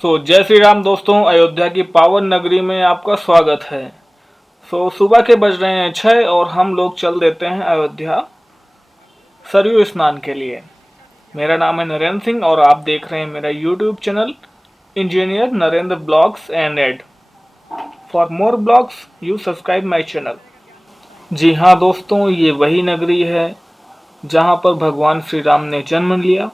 जय श्री राम दोस्तों। अयोध्या की पावन नगरी में आपका स्वागत है। सुबह के बज रहे हैं 6 और हम लोग चल देते हैं अयोध्या सरयू स्नान के लिए। मेरा नाम है नरेंद्र सिंह और आप देख रहे हैं मेरा YouTube channel engineer Narendra blogs and ad. For more blogs you subscribe my channel. जी हाँ दोस्तों, ये वही नगरी है जहाँ पर भगवान श्री राम ने जन्म लिया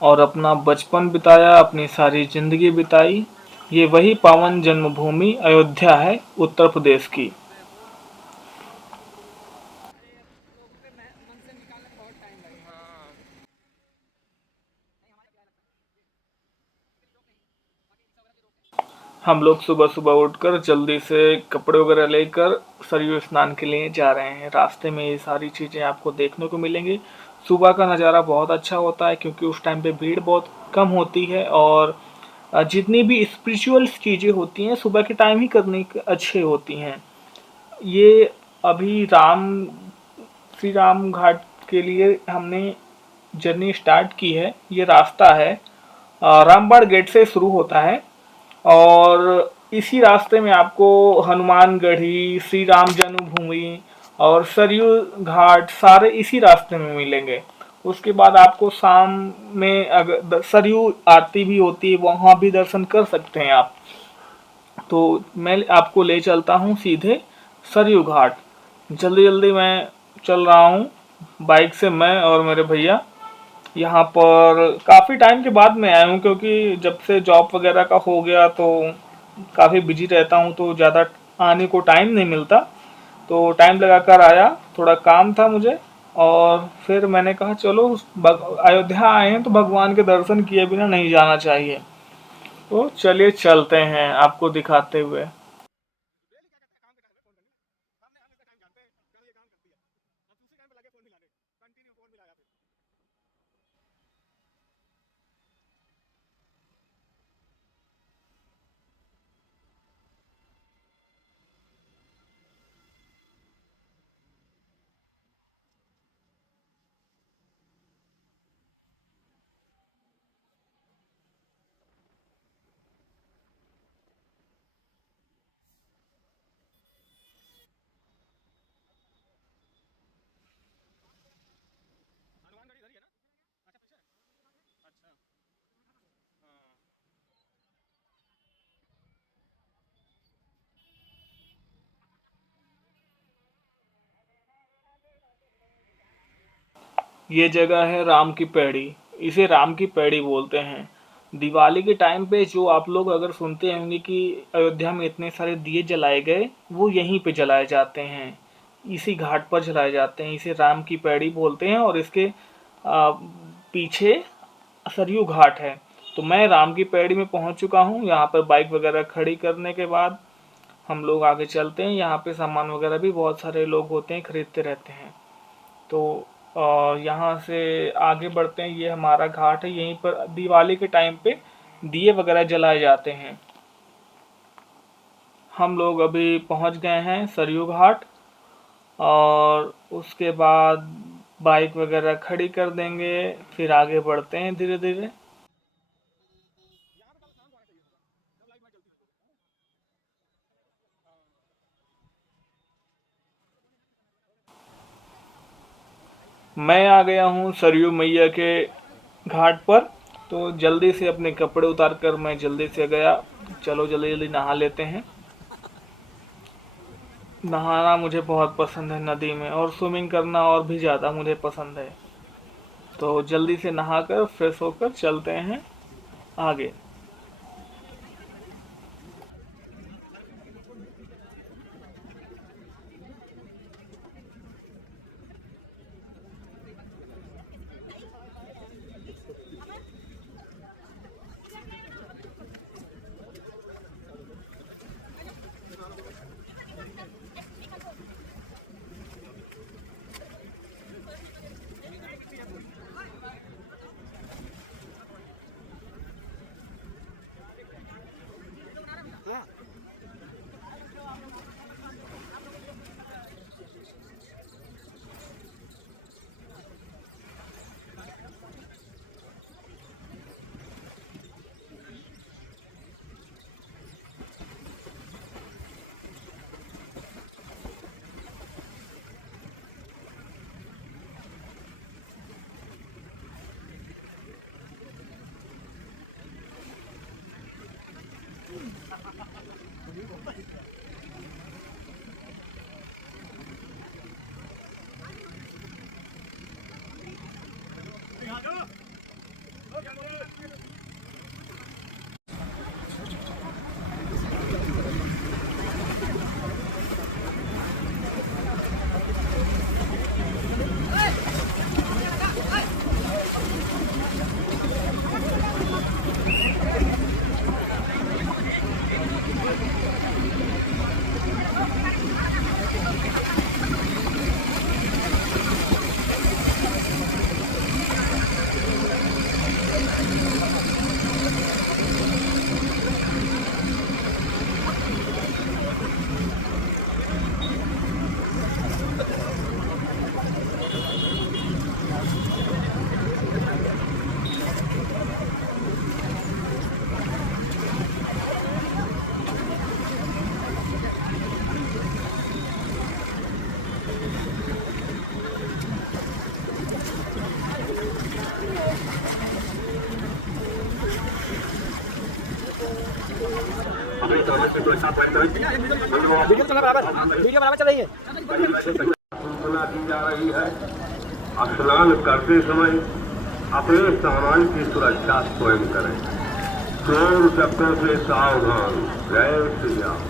और अपना बचपन बिताया, अपनी सारी जिंदगी बिताई। ये वही पावन जन्मभूमि अयोध्या है उत्तर प्रदेश की। हम लोग सुबह सुबह उठकर जल्दी से कपड़े वगैरह लेकर सरयू स्नान के लिए जा रहे हैं। रास्ते में ये सारी चीज़ें आपको देखने को मिलेंगी। सुबह का नज़ारा बहुत अच्छा होता है क्योंकि उस टाइम पे भीड़ बहुत कम होती है और जितनी भी स्पिरिचुअल चीज़ें होती हैं सुबह के टाइम ही करनी अच्छी होती हैं। ये अभी श्री राम घाट के लिए हमने जर्नी स्टार्ट की है। ये रास्ता है रामबाड़ गेट से शुरू होता है और इसी रास्ते में आपको हनुमानगढ़ी, श्री राम जन्मभूमि और सरयू घाट सारे इसी रास्ते में मिलेंगे। उसके बाद आपको शाम में अगर सरयू आरती भी होती है, वहाँ भी दर्शन कर सकते हैं आप। तो मैं आपको ले चलता हूँ सीधे सरयू घाट। जल्दी जल्दी मैं चल रहा हूँ बाइक से, मैं और मेरे भैया। यहाँ पर काफ़ी टाइम के बाद मैं आया हूँ क्योंकि जब से जॉब वगैरह का हो गया तो काफ़ी बिजी रहता हूँ, तो ज़्यादा आने को टाइम नहीं मिलता। तो टाइम लगा कर आया, थोड़ा काम था मुझे और फिर मैंने कहा चलो अयोध्या आए हैं तो भगवान के दर्शन किए बिना नहीं जाना चाहिए। तो चलिए चलते हैं आपको दिखाते हुए। ये जगह है राम की पैड़ी। इसे राम की पैड़ी बोलते हैं। दिवाली के टाइम पे जो आप लोग अगर सुनते होंगे कि अयोध्या में इतने सारे दिए जलाए गए, वो यहीं पे जलाए जाते हैं, इसी घाट पर जलाए जाते हैं। इसे राम की पैड़ी बोलते हैं और इसके पीछे सरयू घाट है। तो मैं राम की पैड़ी में पहुंच चुका हूं। यहाँ पर बाइक वगैरह खड़ी करने के बाद हम लोग आगे चलते हैं। यहाँ पे सामान वगैरह भी बहुत सारे लोग होते हैं, खरीदते रहते हैं। तो यहाँ से आगे बढ़ते हैं। ये हमारा घाट है, यहीं पर दिवाली के टाइम पे दिए वगैरह जलाए जाते हैं। हम लोग अभी पहुँच गए हैं सरयू घाट और उसके बाद बाइक वगैरह खड़ी कर देंगे, फिर आगे बढ़ते हैं धीरे धीरे। मैं आ गया हूँ सरयू मैया के घाट पर। तो जल्दी से अपने कपड़े उतार कर मैं जल्दी से गया। चलो जल्दी जल्दी नहा लेते हैं। नहाना मुझे बहुत पसंद है नदी में, और स्विमिंग करना और भी ज़्यादा मुझे पसंद है। तो जल्दी से नहाकर फ्रेश होकर चलते हैं आगे। वीडियो बराबर चल रही है। सूचना दी जा रही है, स्नान करते समय अपने सामान की सुरक्षा स्वयं करें। चोर चक्रों से सावधान। जय श्री राम।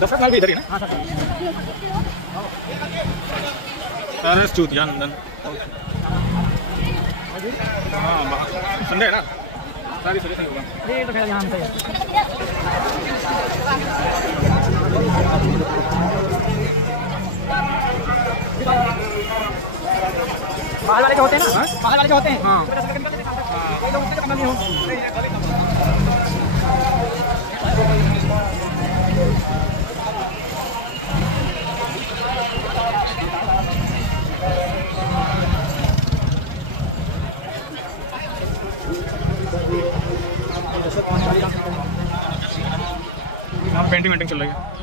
दशरथ महल भी इधर ही ना? हाँ सर। चूतिया नंदन। हाँ संडे है ना, सारी संडे होगा। ये तो खैर यहाँ पे बाहर वाले जो होते हैं ना, बाहर वाले जो होते हैं, हाँ पेंटिंग वेंटिंग चल रही है।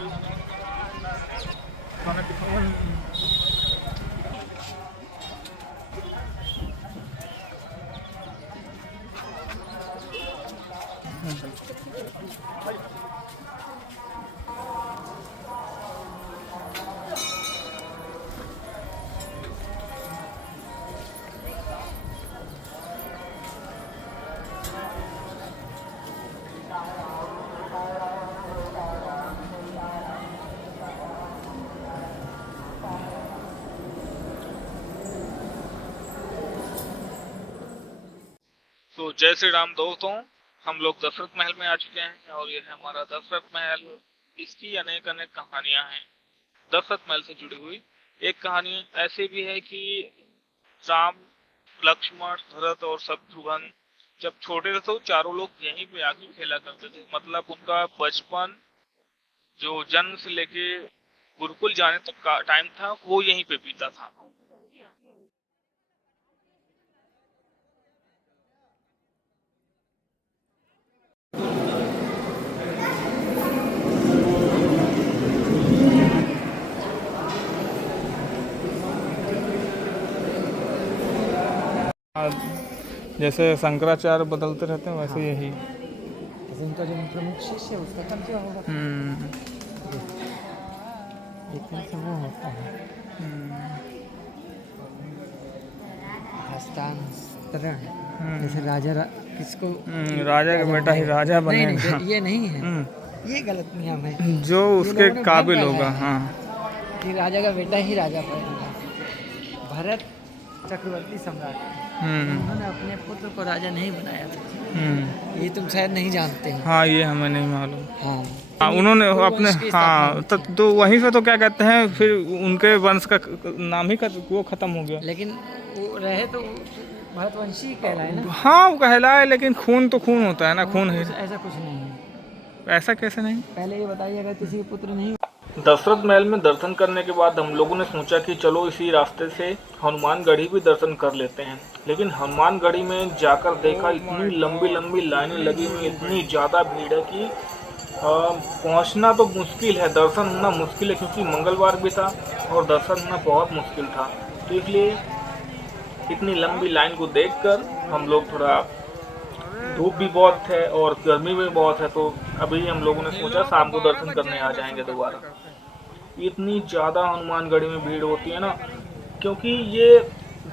तो जय श्री राम दोस्तों, हम लोग दशरथ महल में आ चुके हैं और ये है हमारा दशरथ महल। इसकी अनेक अनेक कहानियां हैं। दशरथ महल से जुड़ी हुई एक कहानी ऐसी भी है कि राम, लक्ष्मण, भरत और शत्रुघ्न जब छोटे थे तो चारों लोग यहीं पे आके खेला करते थे। मतलब उनका बचपन जो जन्म से लेके गुरुकुल जाने तक का टाइम था वो यहीं पे बीता था। जैसे शंकराचार्य बदलते रहते हैं वैसे यही। जैसे उनका जो प्रमुख शिष्य है उसका कब्जा होगा। एक तरह से वो होता है हस्तांतरण। जैसे किसको राजा का बेटा ही राजा बनेगा। नहीं, ये नहीं है, ये गलत नियम है। जो उसके काबिल होगा। हाँ, कि राजा का बेटा ही राजा बनेगा। भरत चक्रवर्ती सम्राट, उन्होंने अपने पुत्र को राजा नहीं बनाया था। ये तुम शायद नहीं जानते हो। हाँ, ये हमें नहीं मालूम। हाँ, उन्होंने अपने तो वहीं से तो क्या कहते हैं, फिर उनके वंश का नाम ही वो खत्म हो गया। लेकिन वो रहे तो भरतवंशी कहलाए ना। हाँ, वो कहलाए, लेकिन खून तो खून होता है ना। खून है, ऐसा कुछ नहीं है। ऐसा कैसे नहीं? पहले ये बताइए, अगर किसी के पुत्र नहीं। दशरथ महल में दर्शन करने के बाद हम लोगों ने सोचा कि चलो इसी रास्ते से हनुमानगढ़ी भी दर्शन कर लेते हैं। लेकिन हनुमानगढ़ी में जाकर देखा इतनी लंबी लंबी लाइनें लगी हुई, इतनी ज़्यादा भीड़ है कि पहुंचना तो मुश्किल है, दर्शन होना मुश्किल है, क्योंकि मंगलवार भी था और दर्शन होना बहुत मुश्किल था। तो इसलिए इतनी लंबी लाइन को देखकर हम लोग थोड़ा, धूप भी बहुत है और गर्मी भी बहुत है, तो अभी हम लोगों ने सोचा शाम को दर्शन करने आ जाएंगे दोबारा। इतनी ज़्यादा हनुमानगढ़ी में भीड़ होती है ना, क्योंकि ये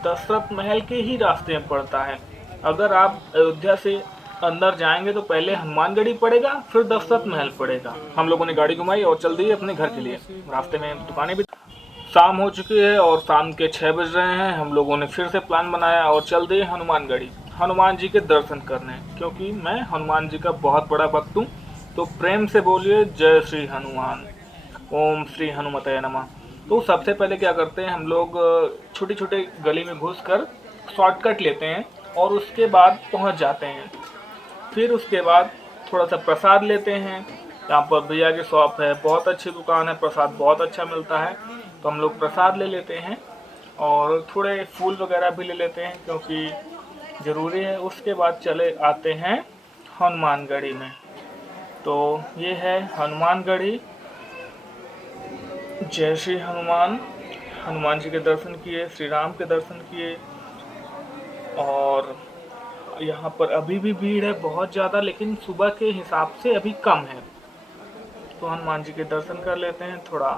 दशरथ महल के ही रास्ते में पड़ता है। अगर आप अयोध्या से अंदर जाएंगे तो पहले हनुमानगढ़ी पड़ेगा, फिर दशरथ महल पड़ेगा। हम लोगों ने गाड़ी घुमाई और चल दिए अपने घर के लिए। रास्ते में दुकानें भी। शाम हो चुकी है और शाम के 6 बज रहे हैं। हम लोगों ने फिर से प्लान बनाया और चल दिए हनुमानगढ़ी, हनुमान जी के दर्शन करने, क्योंकि मैं हनुमान जी का बहुत बड़ा भक्त हूँ। तो प्रेम से बोलिए जय श्री हनुमान, ओम श्री हनुमते नमः। तो सबसे पहले क्या करते हैं हम लोग, छोटे छोटे गली में घुसकर शॉर्टकट लेते हैं और उसके बाद पहुंच जाते हैं। फिर उसके बाद थोड़ा सा प्रसाद लेते हैं। यहाँ पर भैया की शॉप है, बहुत अच्छी दुकान है, प्रसाद बहुत अच्छा मिलता है। तो हम लोग प्रसाद ले लेते हैं और थोड़े फूल वगैरह भी ले लेते हैं, क्योंकि ज़रूरी है। उसके बाद चले आते हैं हनुमानगढ़ी में। तो ये है हनुमानगढ़ी। जय श्री हनुमान। हनुमान जी के दर्शन किए, श्री राम के दर्शन किए, और यहाँ पर अभी भी भीड़ है बहुत ज़्यादा, लेकिन सुबह के हिसाब से अभी कम है। तो हनुमान जी के दर्शन कर लेते हैं, थोड़ा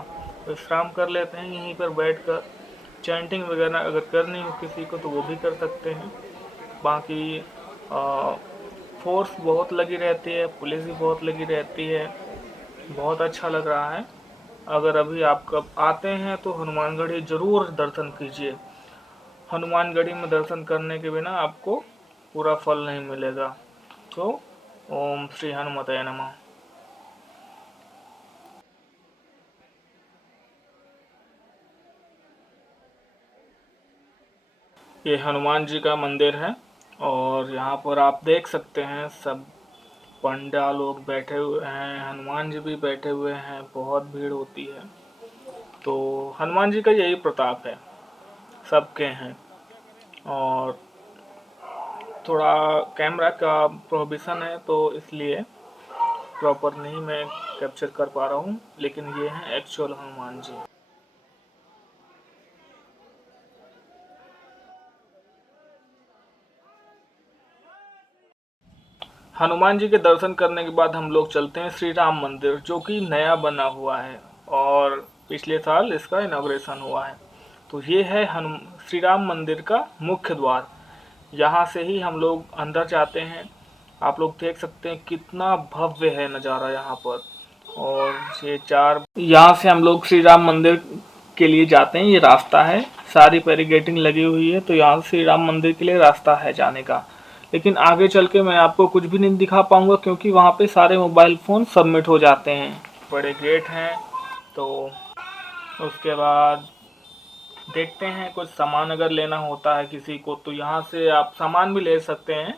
विश्राम कर लेते हैं यहीं पर बैठकर। चैंटिंग वगैरह अगर करनी हो किसी को तो वो भी कर सकते हैं। बाकी फोर्स बहुत लगी रहती है, पुलिस भी बहुत लगी रहती है, बहुत अच्छा लग रहा है। अगर अभी आप कब आते हैं तो हनुमानगढ़ी ज़रूर दर्शन कीजिए। हनुमानगढ़ी में दर्शन करने के बिना आपको पूरा फल नहीं मिलेगा। तो ओम श्री हनुमते नमः। ये हनुमान जी का मंदिर है और यहाँ पर आप देख सकते हैं सब पंडा लोग बैठे हुए हैं, हनुमान जी भी बैठे हुए हैं, बहुत भीड़ होती है। तो हनुमान जी का यही प्रताप है, सबके हैं। और थोड़ा कैमरा का प्रोहिबिशन है तो इसलिए प्रॉपर नहीं मैं कैप्चर कर पा रहा हूँ, लेकिन ये हैं एक्चुअल हनुमान जी। हनुमान जी के दर्शन करने के बाद हम लोग चलते हैं श्री राम मंदिर, जो कि नया बना हुआ है और पिछले साल इसका इनॉग्रेशन हुआ है। तो ये है श्री राम मंदिर का मुख्य द्वार। यहाँ से ही हम लोग अंदर जाते हैं। आप लोग देख सकते हैं कितना भव्य है नज़ारा यहाँ पर। और ये यहाँ से हम लोग श्री राम मंदिर के लिए जाते हैं। ये रास्ता है, सारी बैरिकेडिंग लगी हुई है, तो यहाँ श्री राम मंदिर के लिए रास्ता है जाने का। लेकिन आगे चल के मैं आपको कुछ भी नहीं दिखा पाऊंगा, क्योंकि वहाँ पे सारे मोबाइल फ़ोन सबमिट हो जाते हैं। बड़े गेट हैं, तो उसके बाद देखते हैं कुछ सामान अगर लेना होता है किसी को, तो यहाँ से आप सामान भी ले सकते हैं।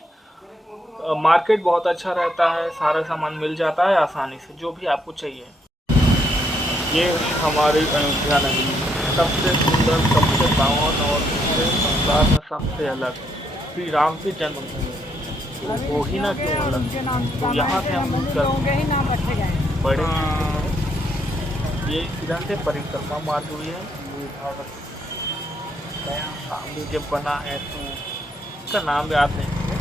मार्केट बहुत अच्छा रहता है, सारा सामान मिल जाता है आसानी से, जो भी आपको चाहिए। ये हमारी अयोध्या नगरी, सबसे सुंदर, सबसे पावन और पूरे संसार में सबसे अलग श्री राम की जन्मभूमि, तो वो ही ना क्यों अलग। तो यहाँ से हम बड़े ये इधर से परिक्रमा मार्ग हुई है। ये भारत नया सामने जब बना है, तो इसका नाम याद नहीं है,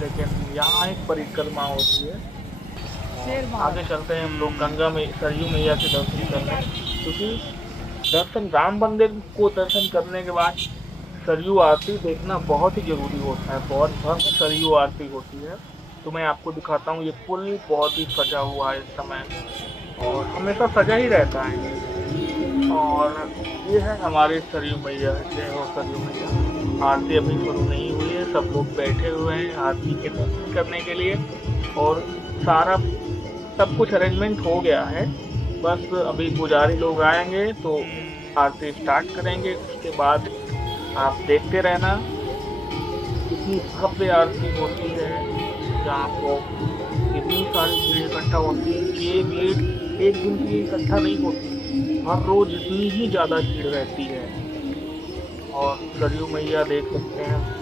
लेकिन यहाँ एक परिक्रमा होती है। आगे चलते हैं हम लोग गंगा में सरयू मैया के दर्शन करने, क्योंकि दर्शन राम मंदिर को दर्शन करने के बाद सरयू आरती देखना बहुत ही ज़रूरी होता है। बहुत भव्य सरयू आरती होती है, तो मैं आपको दिखाता हूँ। ये पुल बहुत ही सजा हुआ है इस समय, और हमेशा सजा ही रहता है। और ये है हमारे सरयू मैया, जय हो सरयू मैया। आरती अभी शुरू नहीं हुई है, सब लोग बैठे हुए हैं आरती के दर्शन करने के लिए, और सारा सब कुछ अरेंजमेंट हो गया है। बस अभी पुजारी लोग आएंगे तो आरती स्टार्ट करेंगे। उसके बाद आप देखते रहना, इतनी भव्य आरती होती है जहाँ को इतनी सारी भीड़ इकट्ठा होती है। ये भीड़ एक दिन की इकट्ठा नहीं होती, हर रोज इतनी ही ज़्यादा भीड़ रहती है। और सरयू मैया देख सकते हैं।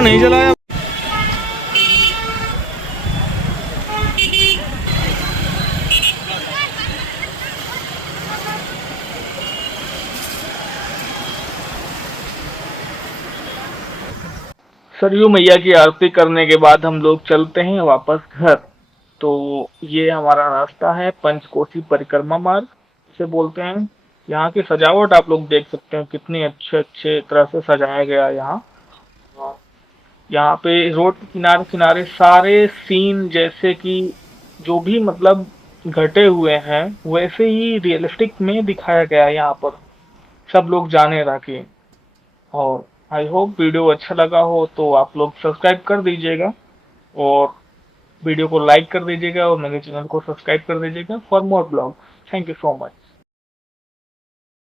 नहीं जलाया। सरयू मैया की आरती करने के बाद हम लोग चलते हैं वापस घर। तो ये हमारा रास्ता है, पंचकोसी परिक्रमा मार्ग से बोलते हैं। यहाँ की सजावट आप लोग देख सकते हैं कितनी अच्छे अच्छे तरह से सजाया गया है यहाँ। यहाँ पे रोड के किनारे किनारे सारे सीन जैसे कि जो भी मतलब घटे हुए हैं वैसे ही रियलिस्टिक में दिखाया गया है यहाँ पर, सब लोग जाने ताकि। और आई होप वीडियो अच्छा लगा हो तो आप लोग सब्सक्राइब कर दीजिएगा और वीडियो को लाइक कर दीजिएगा और मेरे चैनल को सब्सक्राइब कर दीजिएगा for more blog. Thank you so much.